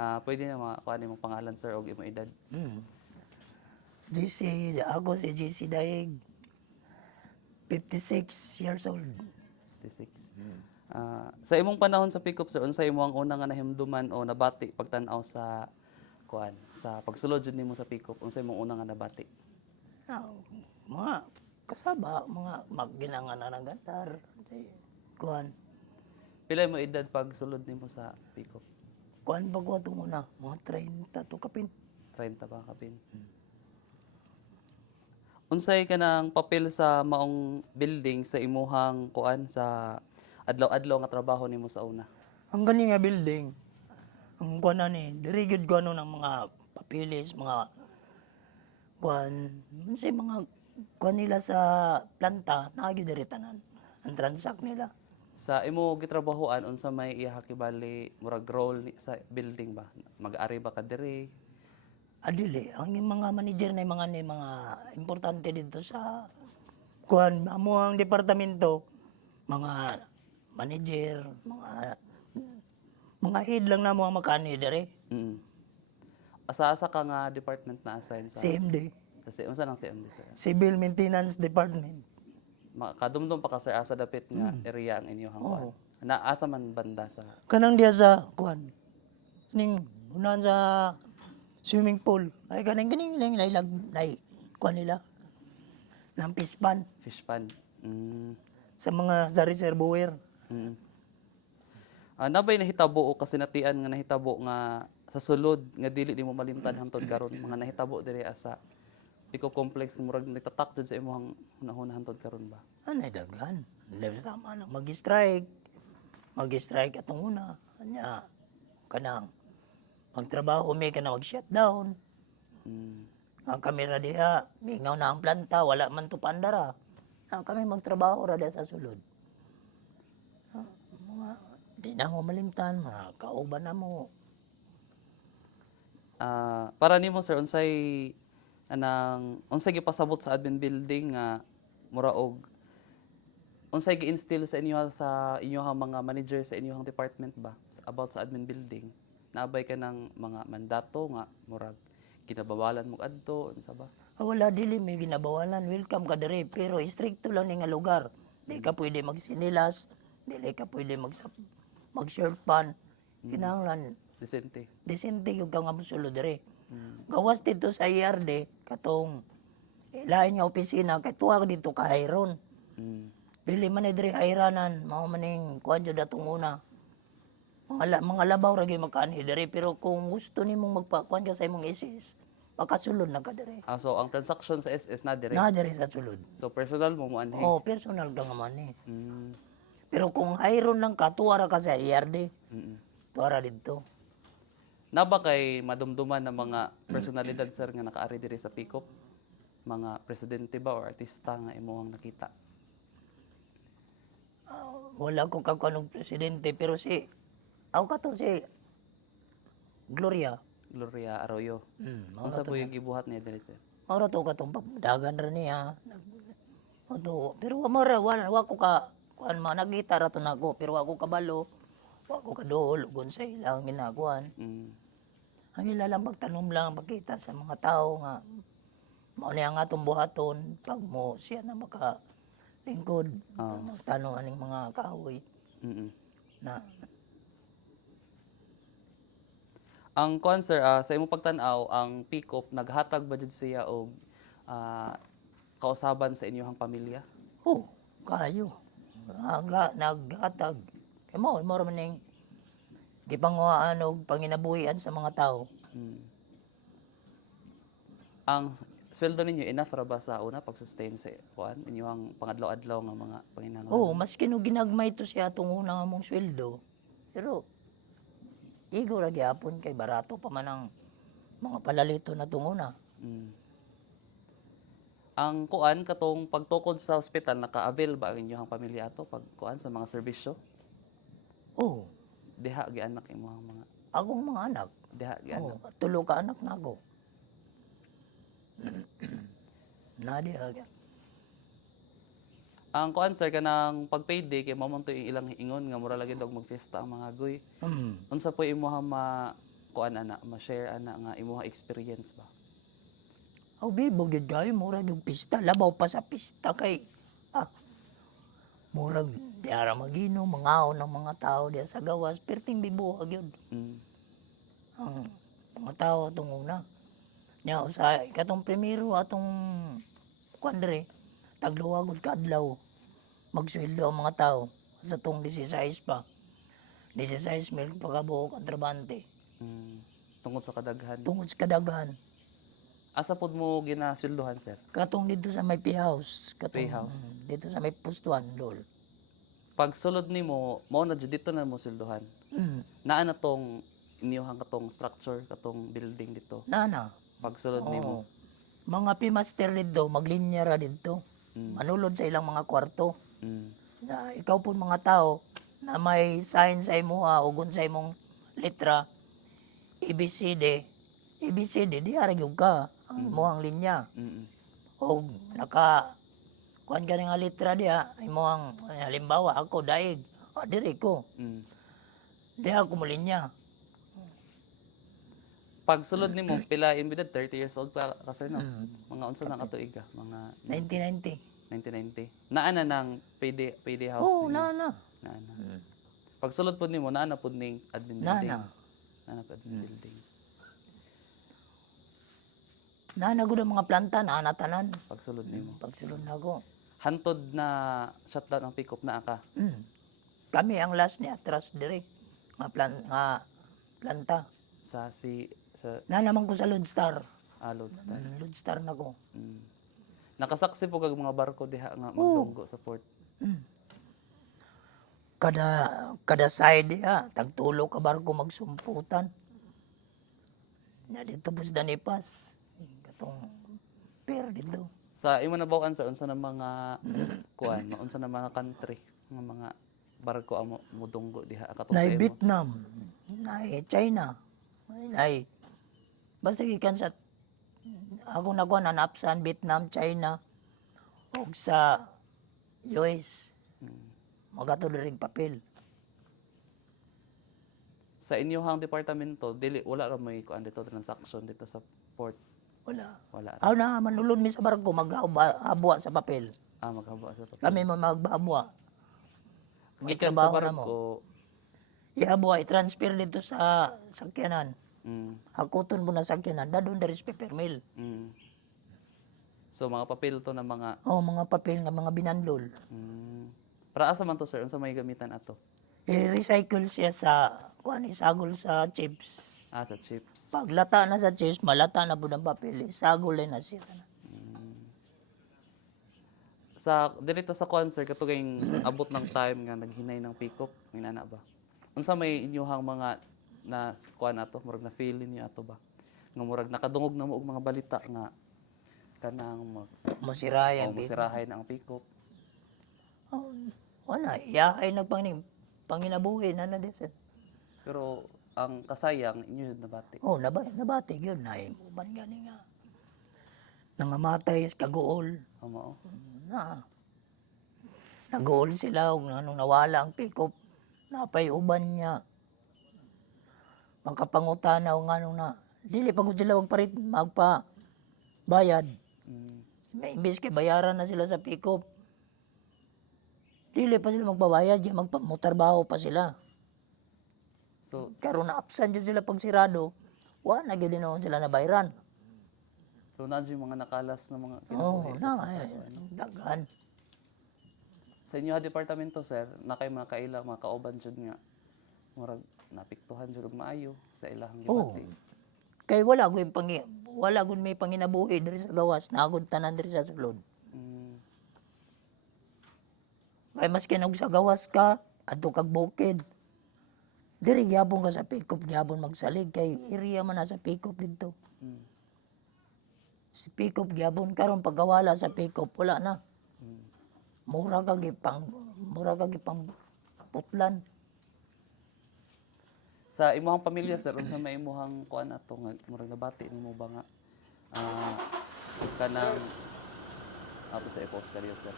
Pwede na makakuha nimong pangalan sir og imong edad. JC, ako si JC Daig, 56 years old. 56. Sa imong panahon sa pick-up sir, unsa imong una nga nahimduman o nabati pagtan-aw sa kuan sa pagsulod jud nimo sa pick-up, unsa imong una nga nabati? Ah, mga kasaba, mga magginangan na nagandar. Kuan, Pila mo edad pag sulod nimo sa pick-up? kuan ba ko ito muna, mga 30 to kapin. 30 pa kapin. Unsay kanang papel sa maong building sa imuhang kuan sa adlaw-adlaw nga trabaho nimo sa una? Ang galing nga building, ang kuan na ni, dirigid ko ano ng mga papilis, mga kuan, say mga kuan nila sa planta, nakagidiri tanan, ang transact nila. Sa imo gitrabahoan unsa may iya kibali murag role sa building ba? Mag-ari ba ka diri? Adili, ang mga manager na mga importante dito sa kuan, amo ang departamento, mga manager, mga head lang na mga makani dere, Mm. Asa-asa ka nga department na assign sa CMD, kasi unsa nang CMD sir? Civil Maintenance Department. Kadumdum pa ka sir asa dapit nga area ang inyong kuan. Na asa man banda sa Kanang diya sa kuan, ning unahan sa swimming pool, ay kaning nailag, kuan nila, ng pispan fish pond. Mm. sa mga sa reservoir. Mm. Nabay nahitabo o kasinatian nga nahitabo nga sa sulod nga dili nimo malimtan hangtod karon mga nahitabo diri asa Pico Complex nga murag nagtatak jud sa imong hunahuna hangtod karon ba? Anay daghan, dahil sama na mag-strike atong una, anya, kanang, magtrabaho may ka na mag-shutdown, Mm. ang kamera diha, mingaw na ang planta, wala man to pandara. Kami magtrabaho ra diha sa sulod. Mga, di na mo malimtan, mga kauban na mo. Para nimo sir unsay gipasabot sa admin building nga mura og unsay gi-instill sa inyo sa inyong mga manager sa inyong department ba about sa admin building? Naabay ka ng mga mandato nga murag kinabawalan mo adto unsa ba? Wala dili may ginabawalan, welcome ka diri, pero istrikto lang ni nga lugar. Di ka pwede magsinilas, dili ka pwede mag-shirt pan. Kinahanglan, Disente. disente yung ka nga musulo diri. Gawas dito sa IRD, katong ilain nga opisina, kay tuwa dito ka hayron. Mm. Dili man na diri hayranan, mao maning kuan jud atong una. Mga labaw ra gyud makaani diri, pero kung gusto nimong magpakuan ka sa imong isis, makasulod na ka diri. So ang transaction sa SS na dire. Na diri sa sulod. So personal mo anhi. Oh, personal ka nga man eh. Mm. Pero kung hayron lang ka, tuwa ra ka sa IRD, Mm. tuwa ra dito. Na ba kay madumduman ng mga personalidad sir nga nakaari diri sa Picop? Mga presidente ba or artista nga imong nakita? Wala ko kakuanong presidente, pero ako kato si Gloria. Gloria Arroyo. Mao Unsa ra to po yung gibuhat niya diri sir? Mao ra to katong pagdagan ra niya. Pero wa ko ka kuan man nagita ra to nako, pero wa ko kabalo. Wa ko kaduol ug sa ilang ginagawan. Mm. Ang ila lang pagtanom lang pagkita sa mga tao nga mao ni ang atong buhaton pag mo siya na maka lingkod magtanong aning mga kahoy Mm. na Ang kuan sir, sa imong pagtan-aw, ang Picop naghatag ba jud siya og kausaban sa inyong pamilya? kayo naghatag kay mo ra man ning gipanguhaan og panginabuhian sa mga tao. Mm. Ang sweldo ninyo enough ra ba sa una pag-sustain sa kuan inyong pangadlaw-adlaw nga mga panginahanglan? Maski no ginagmay to siya atong una nga mong sweldo, pero igo ra gyapon kay barato pa man ang mga palalito na tunguna. Mm. Ang kuan katong pagtukod sa ospital naka-avail ba ang inyong pamilya ato pag kuan sa mga serbisyo? Oh, Diha gianak imong mga akong mga anak. diha gianak. Tulo ka anak na ako. Nadi aga. Ang kuan sir kanang pag payday kay mao man to yung ilang ingon nga mura lagi daw magfiesta ang mga goy. Unsa po imong kuan ana ma-share ana nga imong experience ba? Aw bibo gyud kayo murag yung pista, labaw pa sa pista kay ah, murag di ara maginom, mangaon ng mga tao diya sa gawas, perting bibuha gyud Mm. ang mga tao atong una. Nya usa katong primero atong kuan diri, tagduwa gud ka adlaw magsweldo ang mga tao sa tong 16 pa. 16,000 pa ka buok ang trabante Mm. Tungod sa kadaghan. tungod sa kadaghan. Asa pod mo ginasweldohan, sir? Katong dito sa may P-house, katong P-house. dito sa may Pustuan, lol. Pag sulod nimo, mao na jud dito na mo sweldohan. Mm, Naa na tong inyuhang katong structure, katong building dito. nana. Pag sulod nimo. Oo. Mga P-master dito, maglinya ra dito. Manulod sa ilang mga kwarto. Mm. Na ikaw po mga tao na may sign sa imuha o gun sa imong letra, ABCD, ABCD, di ara gyud ka ang imuhang linya. Mm. O naka kuan ka nga letra diha, imuhang halimbawa ako daig, diri ko, Mm. di ako mo linya. Pag sulod nimo, pila in edad 30 years old pa ka, sir, no? Mga unsa na katuig ka? Mga 1990. 1990. Naa na ng PD house Oo, ninyo? nana. Naa na. Pag sulod pod nimo, naa na pod ning admin building. Nana. Naa na pod admin building. Nana gud ang mga planta, nana tanan. Pag sulod nimo. Pagsulod na ako. Hantod na shutdown ang pick-up na ka. Kami ang last ni atras diri. Nga planta. Sa Na naman ko sa Lodestar. Lodestar. Lodestar na ko. Mm. Nakasaksi po kag mga barko diha nga magdunggo sa port. Kada side diha, tagtulo ka barko magsumputan. Na dito bus danipas. Katong pier dito. Sa imo nabaw-an sa unsa na mga kuan, unsa na mga country, mga barko ang mudunggo diha katong sa Nay imo. Vietnam, nay China, nay basta gikan sa ako nakuha na napsan Vietnam, China ug sa US. Magato diri papel. Sa inyohang departamento, dili wala ra may kuan dito transaction dito sa port. Wala. Wala ra. Aw na manulod mi sa barko maghabwa sa papel. Maghaba sa port. Kami mo maghabwa. May Gikan sa trabaho na mo. barko. Ihabwa i-transfer dito sa sakyanan. Mm, Hakuton mo na sakyanan, dadon diri sa paper mill. mm. So mga papel to na mga Mga papel nga mga binanlol. para asa man to, sir, unsa may gamitan ato? I-recycle siya sa kuan isagol sa chips. Sa chips. Pag lata na sa chips, malata na pud ang papel, isagol na siya. Sa dirito sa kuan, sir, katugay abot ng time nga naghinay ng pick-up, inana ba? Unsa may inyohang mga na kuan ato, murag na feel niyo ato ba? Nga murag nakadungog na mo og mga balita nga kanang Masiray ang musirahay na ang pick-up. Wala, iyahay panginabuhi na na din. Pero ang kasayang inyo yun nabati. Nabati yun na uban gani nga. Nangamatay kaguol. Mao. Na. Naguol sila ug anong nawala ang pick-up. Napay uban niya. Magkapangutana o anong na. Dili pagod sila magpa bayad. May imbes kay bayaran na sila sa pick-up. Dili pa sila magbabayad, magpamutarbaho pa sila. So, Karon na absent yun sila pag sirado. Wa na gyud noon sila nabayran. so na yung mga nakalas na mga Oo, kinabuhi. daghan. Sa inyo ha departamento, sir, na kay mga kaila, mga kauban jud nga murag napiktuhan jud og maayo sa ilahang Oo. gibati. Kay wala gud may panginabuhi diri sa gawas, nagud tanan diri sa sulod. Mm, Kay maski og sa gawas ka, adto kag bukid. Diri gyapon ka sa pick-up, gyapon magsalig kay area man na sa pick-up dito. mm, Si pick-up gyapon karon pagkawala sa pick-up wala na. mm. Mura ka gipang putlan. Sa imong pamilya, sir, unsa may imong kuan ato nga murag nabati nimo ba nga kanang ato sa i-post ka diyo, sir.